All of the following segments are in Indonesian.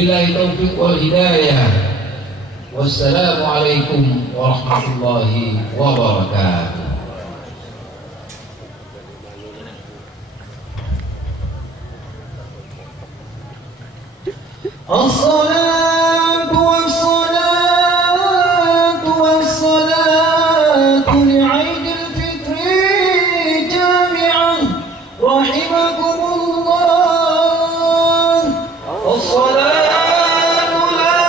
Billahi taufiq wal hidayah. Wassalamualaikum warahmatullahi wabarakatuh. الصلاة والصلاة والصلاة لعيد الفطر جامعا رحمكم الله. الصلاة لا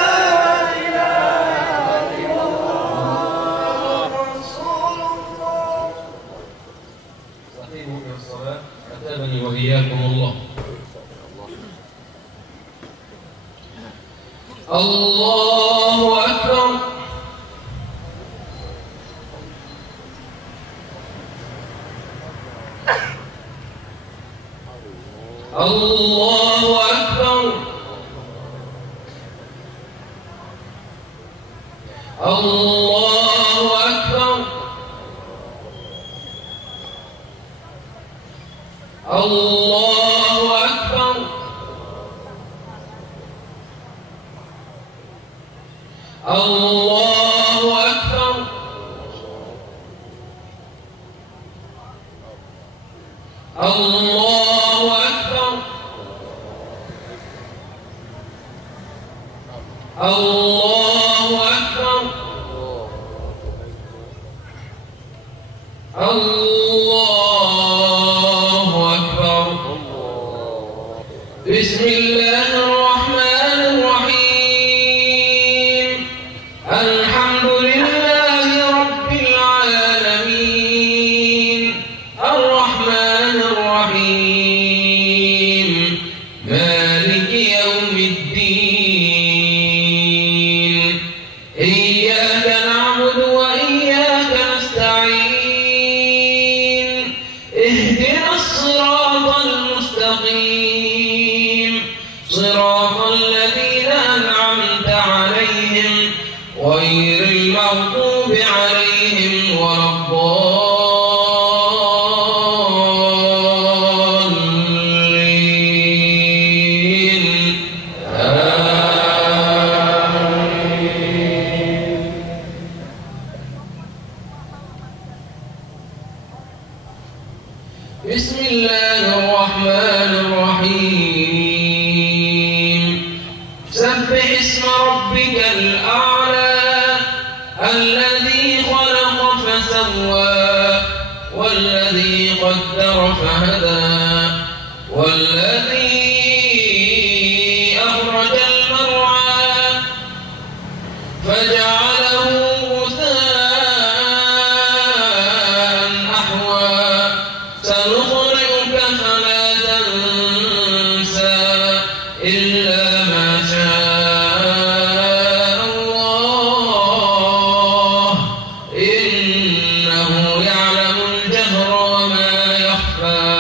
إله إلا الله رسول الله. صحيح الصلاة أتابني وإياكم الله. الله أكبر. الله أكبر. الله أكبر. الله أكبر. الله أكبر. الله أكبر. الله أكبر. الله أكبر. بسم الله الرحمن الرحيم. الحمد لله رب العالمين الرحمن الرحيم مالك يوم الدين إياك نعبد وإياك نستعين اهدنا الصراط المستقيم صراط الذين أنعمت عليهم غير المغضوب عليهم ولا الضالين آمين. بسم الله الرحمن الرحيم. سبح اسم ربك الأعلى الذي خلق فسوى والذي قدر فهدى والذي أخرج المرعى فجعله غثاء أحوى سنقرئك فلا تنسى إلا ما شاء الله إنه يعلم الجهر وما يخفى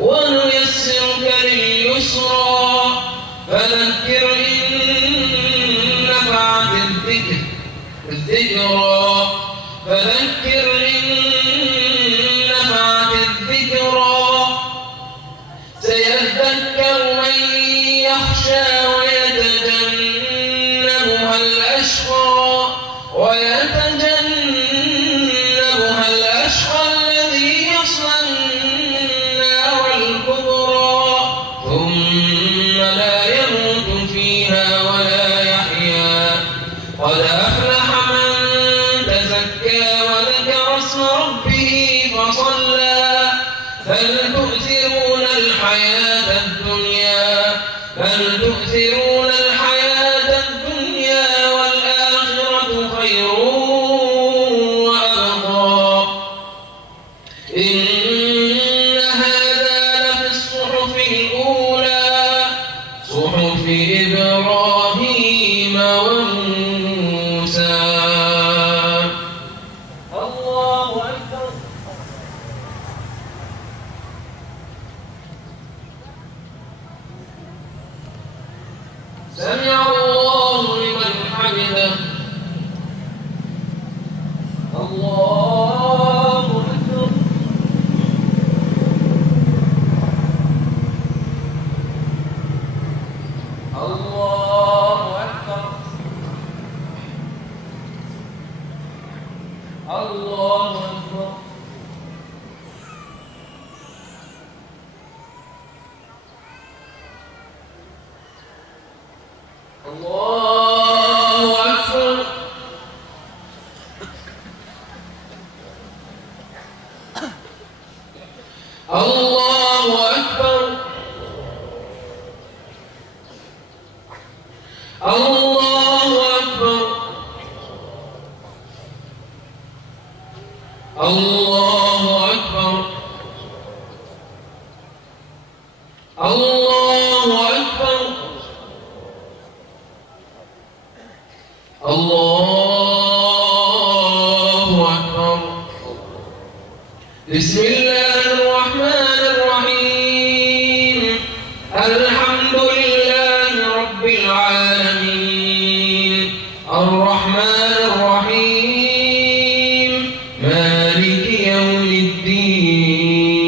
ونيسرك لليسرى فذكر إن نفعت الذكرى فذكر إن نفعت الذكرى سيذكر من يخشى ويتجنبها الأشقى الذي يصلى النار الكبرى ثم لا يموت فيها ولا يحيا قد أفلح من تزكى وذكر اسم ربه فصلى بل تؤثرون الحياة الدنيا والآخرة خير وأبقى إن هذا لفي الصحف الأولى صحف إبراهيم وموسى. الله أكبر. سمع الله لمن حمده. الله أكبر. الله الله أكبر الله أكبر الله أكبر. بسم الله الرحمن الرحيم. الحمد لله رب العالمين الرحمن الرحيم مالك يوم الدين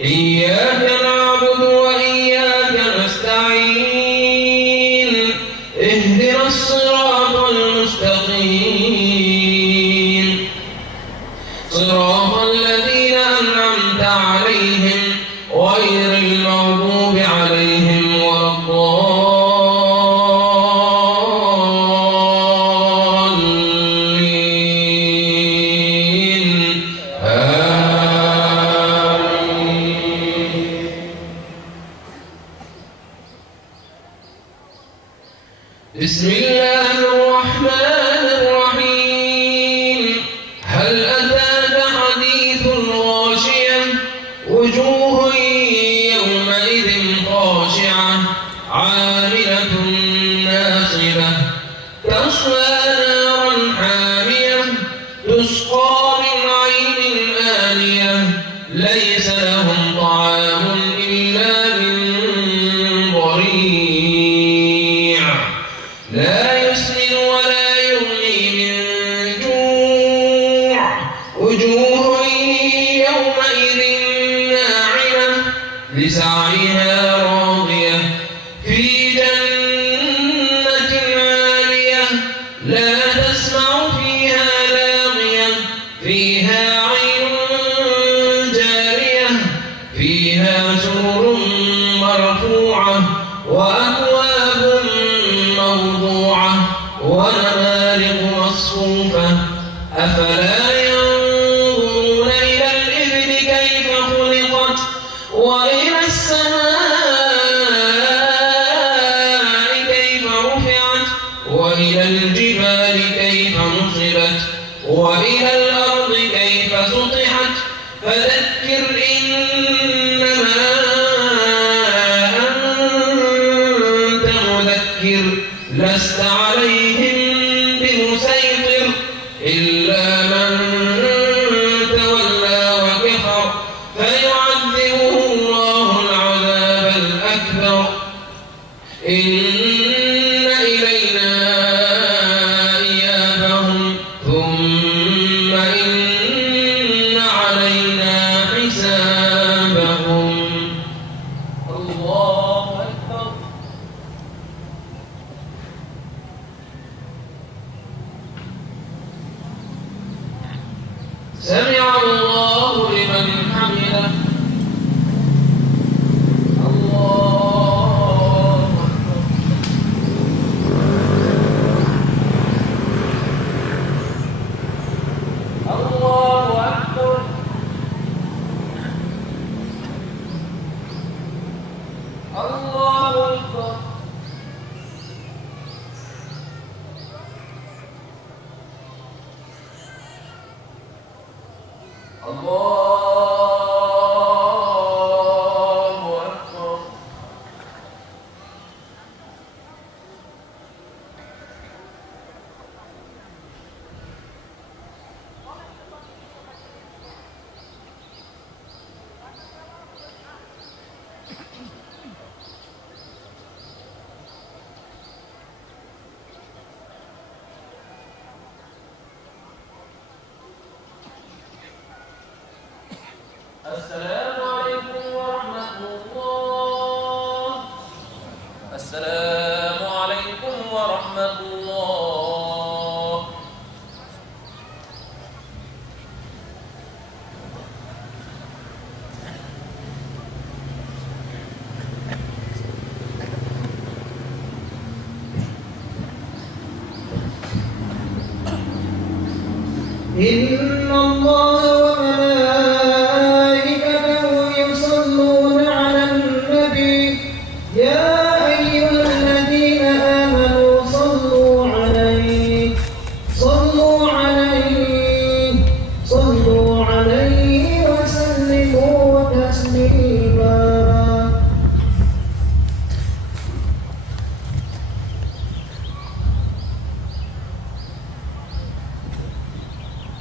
إياك نعبد وإياك نستعين اهدنا الصراط المستقيم صراط الذين أنعمت عليهم غير المغضوب عليهم ولا الضالين آمين. بسم الله الرحمن الرحيم. هل أتاك حديث الغاشية وجوه يومئذ خاشعة عاملة ناصبة تصلى نارا حامية تسقى من عين آنية ليس لهم طعام إلا من ضريع لا يسمن ولا يغني من جوع وجوه يومئذ ناعمة لسعيها راضية في جنة عالية لا تسمع فيها لاغية فيها عين جارية فيها سرر مرفوعة وأكواب موضوعة ونمارق مصفوفة أفلا ينظرون إلى الإبل كيف خلقت وإلى السماء كيف رفعت وإلى الجبال كيف نصبت وإلى الأرض كيف سطحت فذكر إنما أنت مذكر لست عليهم بمسيطر إلا من تولى وكفر فيعذبه الله العذاب الأكبر إن إلينا إيابهم ثم إن علينا حسابهم. الله أكبر. سمع الله لمن حمده. الله أكبر. الله أكبر. الله أكبر. الله أكبر. السلام عليكم ورحمة الله. السلام عليكم ورحمة الله. إن الله وملائكته يصلون على النبي يا أيها الذين آمنوا صلوا عليه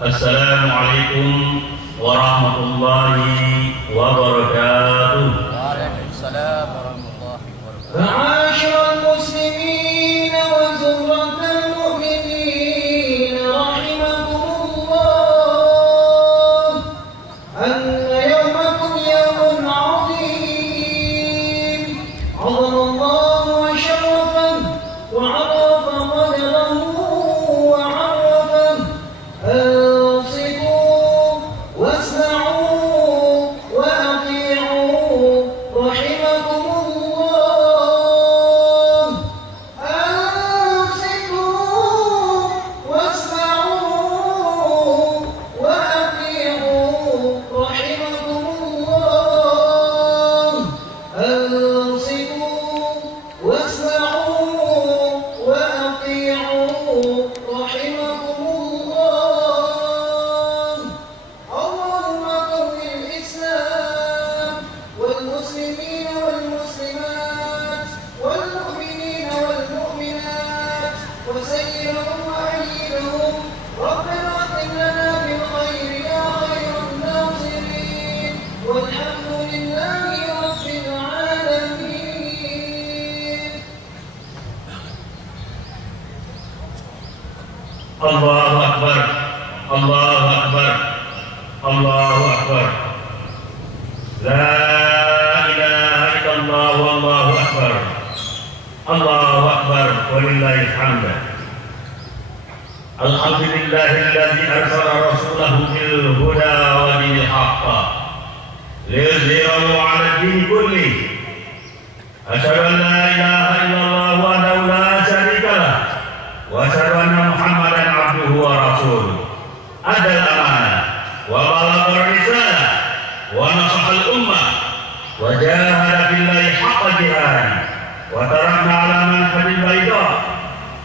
Assalamualaikum warahmatullahi wabarakatuh. Waalaikumsalam warahmatullahi wabarakatuh. معاشر المسلمين وزمرة المؤمنين رحمكم الله أن يومكم يوم عظيم عظم الله وشرفه وعرف قدره وعرفه أنصتوا واسمعوا وأطيعوا رحمكم الله أنصتوا واسمعوا وأطيعوا رحمكم الله أنصتوا واسمعوا وأطيعوا رحمكم الله اللهم قوم الإسلام والمسلمين والمسلمات والمؤمنين والمؤمنات وسيرهم وأيدهم ربنا اختم لنا بالخير يا خير الناصرين والحمد لله رب العالمين. Allahu Akbar, Allahu Akbar, Allahu Akbar. La ilaha illallah wallahu akbar. Allahu Akbar walillahil hamd. Alhamdulillahilladzi arsala rasulahu bil huda wa dinil haqq liyuzhirahu 'ala ad-din kullih. Asyhadu an la ilaha illallah wahdahu la syarika lah wa asyhadu anna Muhammadan abduhu wa rasuluh. Adal amanah wa balagha risalah wa nasaha al-ummah wa jahada billahi haqqa jihad wa tarakna 'ala manhajil bayda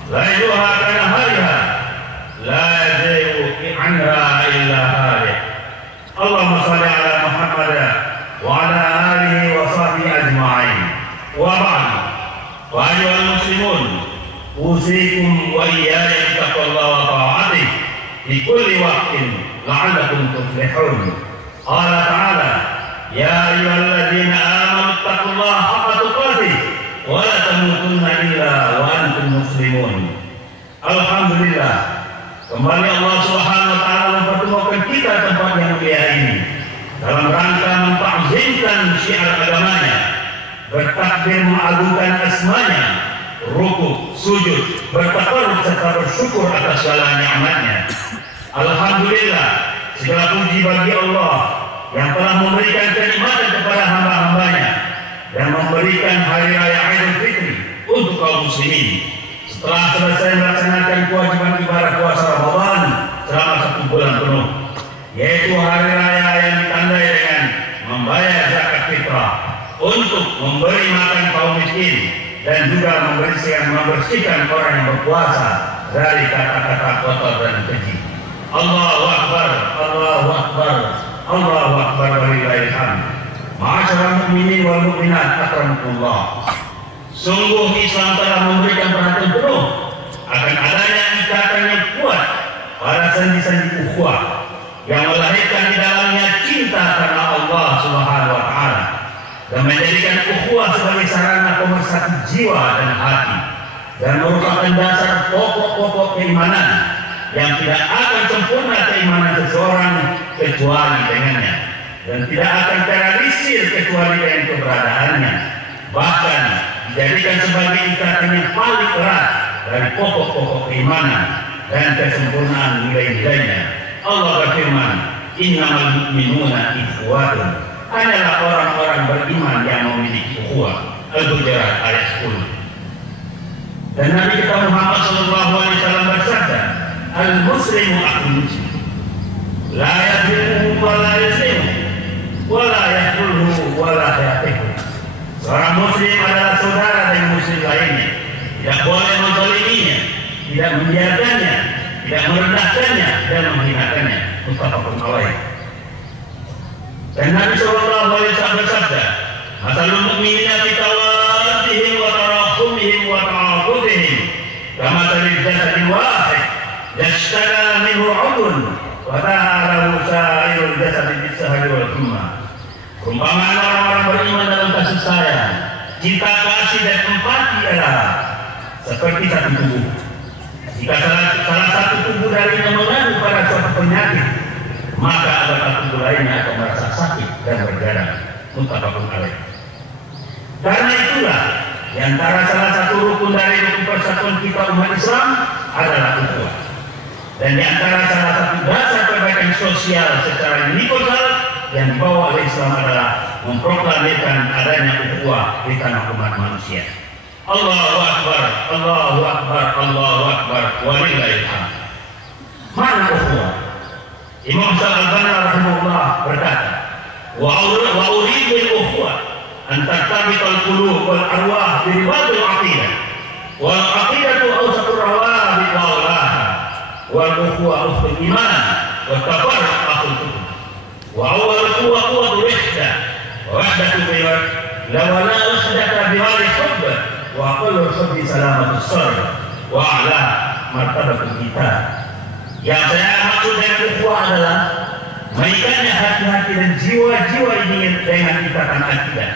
lailuha kanahariha la yazighu anha illa halik. Allahumma shalli 'ala Muhammad wa 'ala alihi wa sahbihi ajma'in. Wa ba'd. Wa ayyuhal muslimun, usikum wa iyaya bittaqwallahi wa ta'atihi fi kulli waqtin la'allakum tuflihun. Qala ta'ala, ya ayyuhalladzina amanu taqullaha haqqa tuqatih wa la tamutunna illa wa antum muslimun. Alhamdulillah, kembali Allah Subhanahu wa taala mempertemukan kita tempat yang mulia ini dalam rangka mentakzimkan syiar agamanya, bertakbir mengagungkan asmanya, rukuk, sujud, bertakarrub serta bersyukur atas segala nikmatnya. Alhamdulillah, segala puji bagi Allah yang telah memberikan kenikmatan kepada hamba-hambanya dan memberikan hari raya Idul Fitri untuk kaum muslimin. Setelah selesai melaksanakan kewajiban ibadah puasa Ramadan selama 1 bulan penuh, yaitu hari raya yang ditandai dengan membayar zakat fitrah, untuk memberi makan kaum miskin dan juga membersihkan orang yang berpuasa dari kata-kata kotor dan keji. Allahu Akbar, Allahu Akbar, Allahu Akbar walillahil hamd. Ma'asyiral mu'minin wal mu'minat akramakumullah. Sungguh Islam telah memberikan perhatian penuh akan adanya ikatan yang kuat pada sendi-sendi ukhuwah yang melahirkan di dalamnya cinta karena Allah Subhanahu wa taala dan menjadikan ukhuwah sebagai sarana pemersatu jiwa dan hati dan merupakan dasar pokok-pokok keimanan yang tidak akan sempurna keimanan seseorang kecuali dengannya dan tidak akan terrealisir kecuali dengan keberadaannya, bahkan dijadikan sebagai ikatan yang paling erat dari pokok-pokok keimanan dan kesempurnaan nilai-nilainya. Allah berfirman, innamal mu'minuna ikhwatun, hanyalah orang-orang beriman yang memiliki ukhuwah. Al-Hujurat ayat 10. Dan Nabi kita Muhammad SAW bersabda, al-muslimu akhul muslim, la yadrimuhu wa la yaslimu wa la yakhulhu wa la yatihu. Seorang muslim adalah saudara dengan muslim lainnya, tidak boleh menzaliminya, tidak menjaganya, tidak merendahkannya dan menghinakannya. Muttafaqun alaih. Dan Nabi SAW bersabda, masalul mu'minina fi tawaddihim wa tarahumihim wa ta'afufihim kamasalil jasadil wahid yashtaka minhu 'udwun wa ta'ala sa'irul jasad bis-sahri wal humma. Perumpamaan orang-orang beriman dalam kasih sayang, cinta kasih dan empati adalah seperti satu tubuh. Jika salah satu tubuh darinya mengandung pada suatu penyakit, maka anggota tubuh lainnya akan merasa sakit dan berdarah. Muttafaqun alaih. Karena itulah, di antara salah satu rukun dari rukun persatuan kita umat Islam adalah ukhuwah. Dan di antara salah satu dasar perbaikan sosial secara universal yang dibawa oleh Islam adalah memproklamirkan adanya ukhuwah di tanah umat manusia. Allahu Akbar, Allahu Akbar, Allahu Akbar, walillahil hamd. Mana ukhuwah? Imam Al-Albani rahimahullah berkata, wa uridul ukhuwah an tartabital qulub wal arwah bi ribatil aqidah. Wal aqidatu awsatur rawabit wa ulaha. Wal ukhuwah ukhul iman wa tafarruq akhul kutub. Wa awal quwwatu wahda wa wahdatu biwar la wala wahdata biwari hubb wa aqallu hubbi salamatus sadr wa a'la martabatul kita. Yang saya maksud dengan ukhuwah adalah mengikatnya hati-hati dan jiwa-jiwa ini dengan ikatan akidah.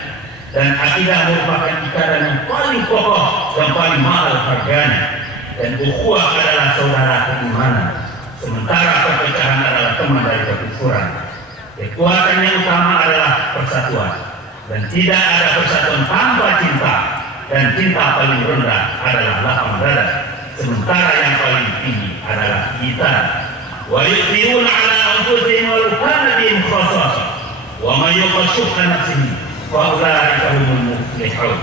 Dan akidah merupakan ikatan yang paling kokoh dan paling mahal harganya. Dan ukhuwah adalah saudara keimanan, sementara perpecahan adalah teman dari kekufuran. Kekuatan yang utama adalah persatuan, dan tidak ada persatuan tanpa cinta. Dan cinta paling rendah adalah lapang dada, sementara yang paling tinggi adalah kita. Wa yu'minuna 'ala anfusihim wa kana bihim khassasah. Wa man yuqashsha nafsihi fa ulaika humul muflihun.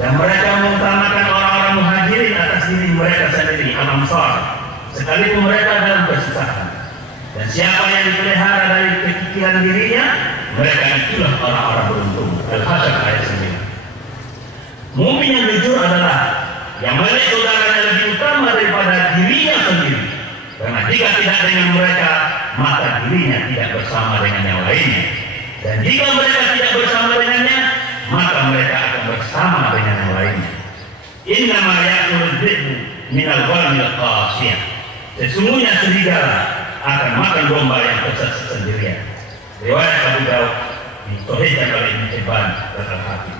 Dan mereka mengutamakan orang-orang muhajirin atas diri mereka sendiri, al-ansar, sekalipun mereka dalam kesusahan. Dan siapa yang dipelihara dari kekikiran dirinya, mereka itulah orang-orang beruntung. Al-Hasyr ayat 9. Mukmin yang jujur adalah yang melihat saudaranya lebih utama daripada dirinya sendiri. Karena jika tidak dengan mereka, maka dirinya tidak bersama dengan yang lainnya. Dan jika mereka tidak bersama dengannya, maka mereka akan bersama dengan yang lainnya. Innama ya'kulul dhi'bu minal ghanamil qasiyah. Sesungguhnya serigala akan makan domba yang tersesat sendirian. Riwayat Abu Daud disahihkan oleh Ibnu Hibban dan Al-Hakim.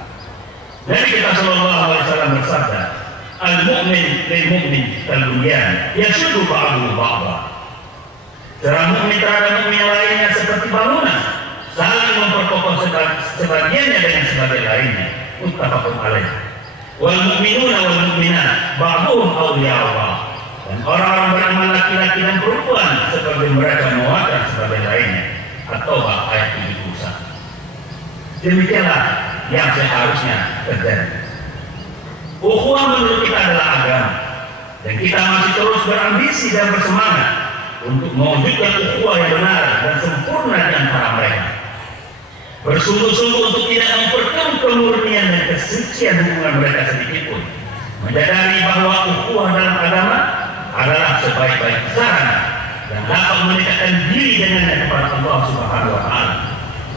Nabi kita sallallahu alaihi wasallam bersabda, al-mu'min lil mu'min kal-bunyan yashuddu ba'duhu ba'dha. Seorang mukmin terhadap mukmin lainnya seperti bangunan, saling memperkokoh sebagiannya dengan sebagian lainnya. Muttafaqun alaih. Wal mu'minuna wal mu'minat ba'dhuhum awliya'ullah. Dan orang-orang beriman laki-laki dan perempuan seperti mereka menguatkan sebagian lainnya. At-Taubah ayat 71. Demikianlah yang seharusnya terjadi. Ukhuwah menurut kita adalah agama, dan kita masih terus berambisi dan bersemangat untuk mewujudkan ukhuwah yang benar dan sempurna di antara mereka. Bersungguh-sungguh untuk tidak memperkeruh kemurnian dan kesucian hubungan mereka sedikitpun. Menyadari bahwa ukhuwah dalam agama adalah sebaik-baik sarana dan dapat mendekatkan diri dengannya kepada Allah Subhanahu wa Ta'ala,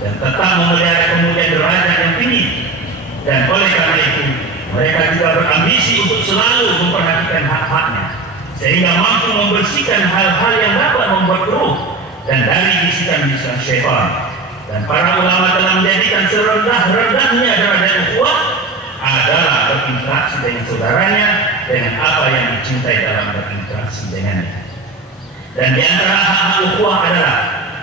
dan tetap memelihara kemuliaan derajat yang tinggi. Dan oleh karena itu, mereka juga berambisi untuk selalu memperhatikan hak-haknya, sehingga mampu membersihkan hal-hal yang dapat membuat keruh dan dari bisikan-bisikan syaitan. Dan para ulama telah menjadikan serendah-rendahnya derajat ukhuwah adalah berinteraksi dengan saudaranya dengan apa yang dicintai dalam berinteraksi dengannya. Dan di antara hak ukhuwah adalah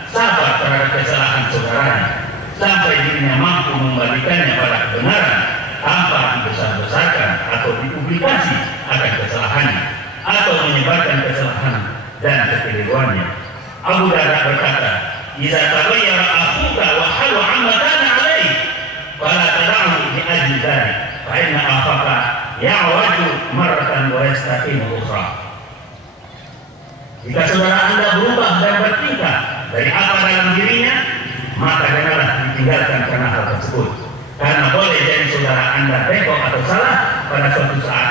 sabar terhadap kesalahan saudaranya sampai dirinya mampu membalikannya pada kebenaran tanpa dibesar-besarkan atau dipublikasi akan kesalahannya atau menyebarkan kesalahan dan kekeliruannya. Abu Darda berkata, "Idza taghayyara akhuka wa halu 'amma kana 'alayhi, fala tad'u bi ajli dzalik, fa inna akhaka ya'waju marratan wa yastaqimu ukhra." Jika saudara Anda berubah dan bertingkah dari apa dalam dirinya, maka janganlah ditinggalkan karena hal tersebut. Karena boleh jadi saudara Anda bengkok atau salah pada suatu saat,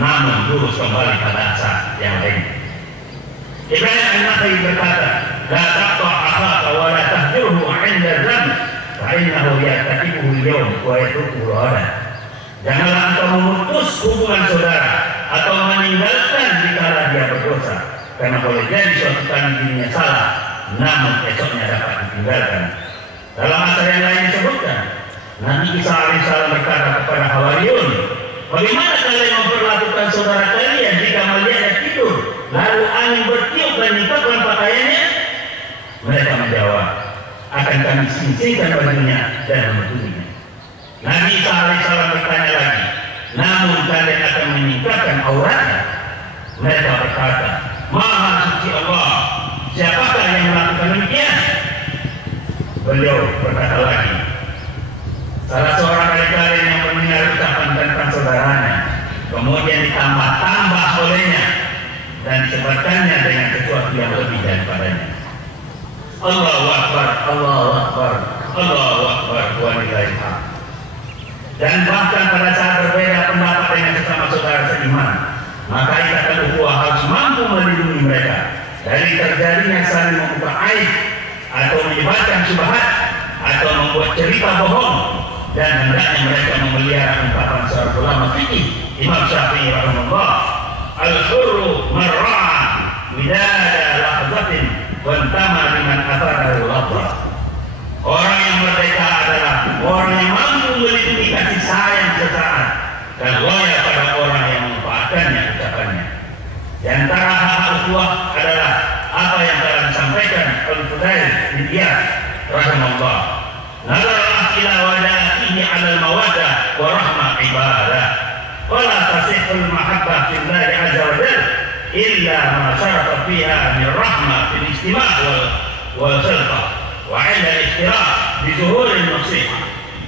namun lurus kembali pada asas yang lain. Ibrahim An-Nakhai berkata, "La taqta' akhaka wa la tahjurhu 'inda dhanb, fa innahu yartakibuhu al-yawm wa yatrukuhu ghadan." Janganlah engkau memutus hubungan saudara atau meninggalkan dikala dia berdosa, karena boleh jadi suatu kali dirinya salah, namun esoknya dapat ditinggalkan. Dalam asar yang lain disebutkan, Nabi Isa alaihissalam berkata kepada Hawariyun, bagaimana kalian memperlakukan saudara kalian jika melihatnya tidur, lalu angin bertiup dan nikahkan pakaiannya? Mereka menjawab, akan kami singkirkan bajunya dan menutupinya. Nabi Isa alaihissalam bertanya lagi, namun kalian akan meningkatkan auratnya? Mereka berkata, Maha suci Allah, siapakah yang melakukan demikian? Beliau berkata lagi, salah seorang dari kalian yang mendengar ucapan tentang saudaranya, kemudian ditambah-tambah olehnya dan disebarkannya dengan sesuatu yang lebih daripadanya. Allahu Akbar, Allahu Akbar, Allahu Akbar, walillahil hamd. Dan bahkan pada saat berbeda pendapat dengan sesama saudara seiman, maka ikatan ukhuwah harus mampu melindungi mereka dari terjadinya saling membuka aib atau menyebarkan syubhat atau membuat cerita bohong. Dan hendaknya mereka memelihara ungkapan seorang ulama fikih Imam Syafi'i rahimahullah, al-hurru marra'a widada lahzatin wantama liman atarahu labra. Orang yang merdeka adalah orang yang mampu melindungi kasih sayang sesaat dan loyal pada orang yang memanfaatkannya ucapannya. Di antara hak ukhuwah adalah apa yang telah disampaikan oleh Fudail bin Iyad rahimahullah. Nazarah ila wada'ihi 'ala al-mawaddah wa rahmah ibadah. Wala tasihul mahabbah fillahi 'azza wa jalla illa ma syarafa fiha min rahmah fil istima' wal khilqah wa 'inda al-ishtirak bi zuhur an-nasiha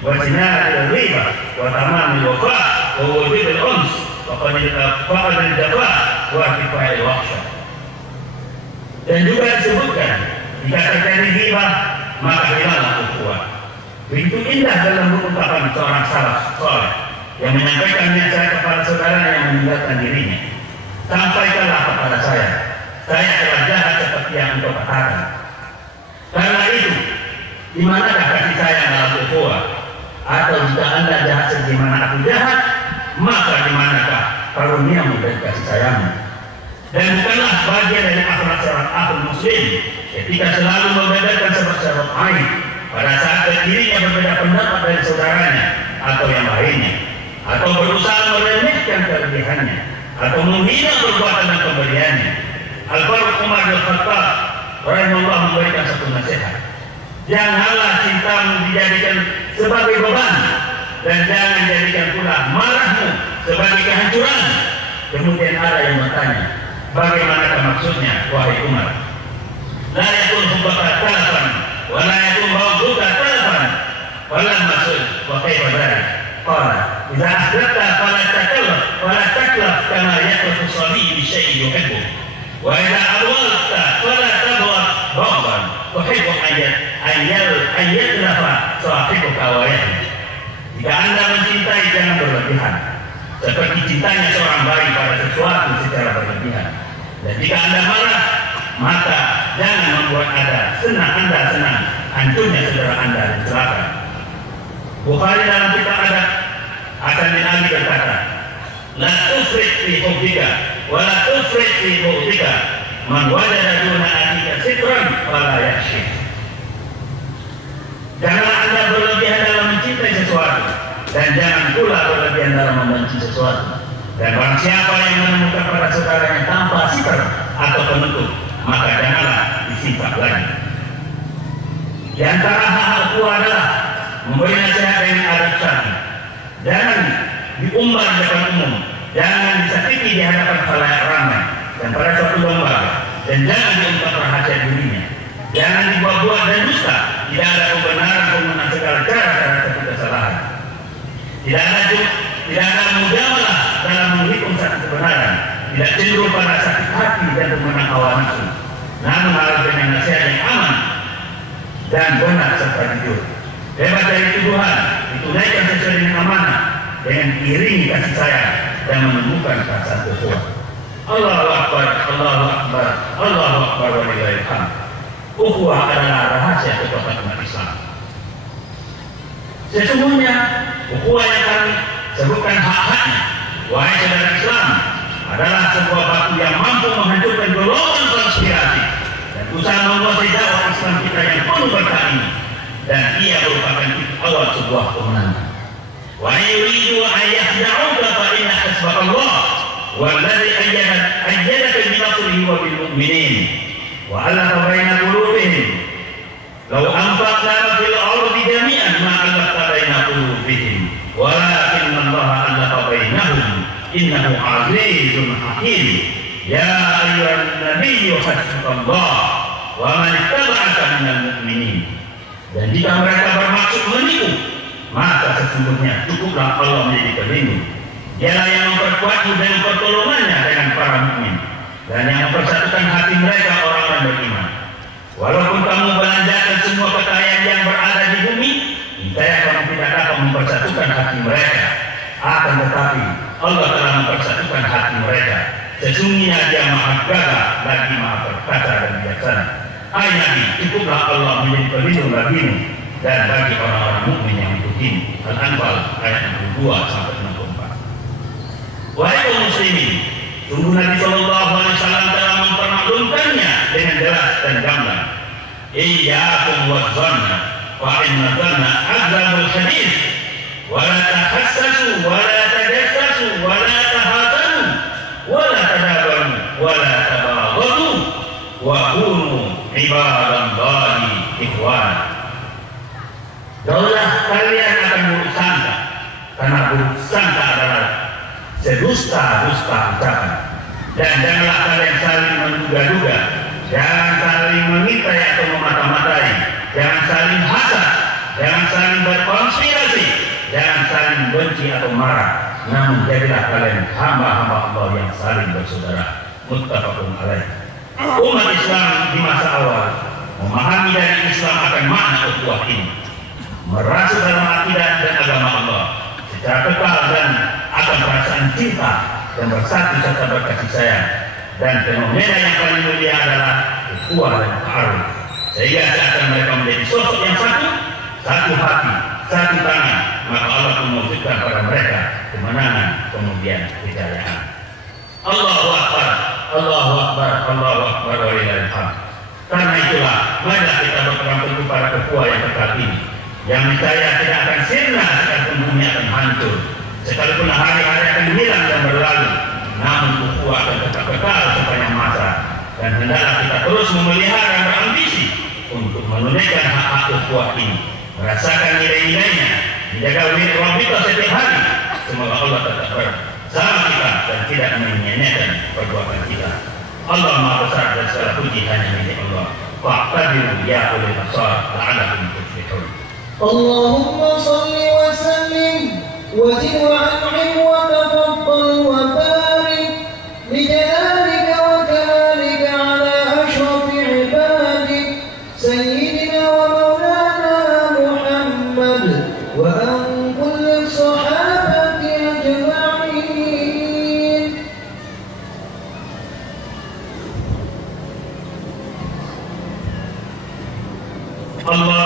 wa zinad al-riba wa tamam al-wafa' wa wujud al-uns wa qad al-jafa wa kifayah al-wahsha. Dan juga disebutkan jika terjadi ghibah maka hilanglah ukhuwah. Begitu indah dalam ungkapan seorang salaf soleh yang menyampaikan nasihat kepada saudara yang meninggalkan dirinya. Sampaikanlah kepada saya telah jahat seperti yang engkau katakan. Karena itu, di manakah kasih sayang dalam ukhuwah? Atau jika anda jahat sebagaimana aku jahat, maka di manakah karuniamu dan kasih sayangmu? Dan bukanlah bagian dari akhlak seorang akhul muslim ketika selalu membedakan sebab-sebab aib pada saat dirinya berbeda pendapat dari saudaranya atau yang lainnya, atau berusaha meremehkan kelebihannya, atau menghina perbuatan dan pemberiannya. Al-Faruq Umar bin Khattab rahimahullah memberikan satu nasihat. Janganlah cintamu dijadikan sebagai beban, dan jangan jadikan pula marahmu sebagai kehancuran. Kemudian ada yang bertanya, bagaimanakah maksudnya wahai Umar? La yakun hubbaka talafan wa la yakun bawduka talafan wa lam maksud wa kaifa dhalik? Qala idza ahdathta fala taklaf kama yaklafu as-sabiy bi syai'in yuhibbu wa idza awalta fala tabwa bawdan tuhibbu an yatlafa sahibuka wa yahdi. Jika anda mencintai jangan berlebihan seperti cintanya seorang bayi pada sesuatu secara berlebihan. Dan jika anda marah, maka jangan membuat anda senang hancurnya saudara anda dan celaka. Bukhari dalam kitab Adab Hasan bin Ali berkata, la tufrid fi hubbika wa la tufrid fi bu'dika man wajada duna atika sitran fala yakhshi. Janganlah anda berlebihan dalam mencintai sesuatu, dan jangan pula berlebihan dalam membenci sesuatu. Dan barang siapa yang menemukan pada saudaranya tanpa sitar atau penutup, maka janganlah disifat lagi. Di antara hak ukhuwah adalah memberi nasihat dengan adab syar'i. Jangan diumbar di depan umum, jangan disakiti di hadapan khalayak ramai dan pada suatu lembaga, dan jangan diungkap rahasia dirinya. Jangan dibuat-buat dan dusta. Tidak ada kebenaran menggunakan segala cara satu kesalahan. Tidak ada mujamalah dalam menghitung satu kebenaran. Tidak cenderung pada sakit hati dan memenang hawa nafsu. Namun harus dengan nasihat yang aman dan benar serta jujur. Bebas dari tuduhan, ditunaikan sesuai dengan amanah, dengan diiringi kasih sayang dan menemukan perasaan ukhuwah. Allahu Akbar, Allahu Akbar, Allahu Akbar walillahil hamd. Ukhuwah adalah rahasia kekuatan umat Islam. Sesungguhnya ukhuwah yang kami sebutkan hak-haknya, wahai saudara Islam, adalah sebuah batu yang mampu menghancurkan golongan Islam kita yang penuh berkah ini, dan ia merupakan awal sebuah kemenangan. Wa yuridu an yahda'uka fa inna hasbakallah walladzi ayyadaka bi nasrihi wa bil mu'minin wa alafa baina qulubihim law anfaqna fil ardi jami'an ma alafta baina qulubihim walakinna Allah alafa bainahum innahu azizun hakim. Ya ayyuhan nabiyyu hasbukallah wa man ittaba'aka minal mu'minin. Dan jika mereka bermaksud menipu, maka sesungguhnya cukuplah Allah menjadi pelindung. Dialah yang memperkuatmu dengan pertolongannya dengan para mukmin, dan yang mempersatukan hati mereka orang-orang beriman. Walaupun kamu belanjakan semua kekayaan yang berada di bumi, niscaya kamu tidak dapat mempersatukan hati mereka. Akan tetapi Allah telah mempersatukan hati mereka. Sesungguhnya Dia Maha Gagah lagi Maha Perkasa dan bijaksana. Hai Nabi, cukuplah Allah menjadi pelindung bagimu dan bagi orang-orang mukmin yang mengikutimu. Al-Anfal ayat 62 sampai 64. Wahai kaum muslimin, sungguh Nabi Shallallahu Alaihi Wasallam telah mempermaklumkannya dengan jelas dan gamblang. Iyyakum waz-zanna wa inna dhanna adzabul hadis. Wa la tahassasu wa la tajassasu wa la tahasanu wa la tadabaru wa la tabaghadu wa kunu ibadallahi ikhwan. Jauhlah kalian akan buruk sangka, karena buruk sangka adalah sedusta-dusta ucapan. Dan janganlah kalian saling menduga-duga, jangan saling mengintai atau memata-matai, jangan saling hasad, jangan saling berkonspirasi, jangan saling benci atau marah. Namun jadilah kalian hamba-hamba Allah yang saling bersaudara. Muttafaqun alaih. Umat Islam di masa awal memahami dari Islam akan makna ukhuwah ini, merasuk dalam akidah dan agama Allah secara kekal dan akan perasaan cinta dan bersatu serta berkasih sayang. Dan fenomena yang paling mulia adalah ukhuwah dan ta'aruf, sehingga seakan mereka menjadi sosok yang satu hati, satu tangan, maka Allah mewujudkan pada mereka kemenangan kemudian kejayaan. Allahu Akbar, Allahu Akbar, Allahu Akbar, walillahil hamd. Karena itulah marilah kita berpegang teguh pada ukhuwah yang kekal ini, yang niscaya tidak akan sirna sekalipun bumi akan hancur, sekalipun hari-hari akan hilang dan berlalu, namun ukhuwah akan tetap kekal sepanjang masa. Dan hendaklah kita terus memelihara dan berambisi untuk menunaikan hak-hak ukhuwah ini, merasakan nilai-nilainya, menjaga wilayah kita setiap hari. Semoga Allah tetap bersama kita dan tidak menyanyiakan perbuatan kita. Allah Maha Besar dan segala puji hanya milik Allah. Fa'tabiru ya ulil absar la'allakum tuflihun. Allahumma salli wa sallim wa zid wa an'im wa tafaddal wa barik li jalalika wa kamalika ala ashrafi ibadik sayyidina wa maulana Muhammad wa an kulli sahabati ajma'in. Allah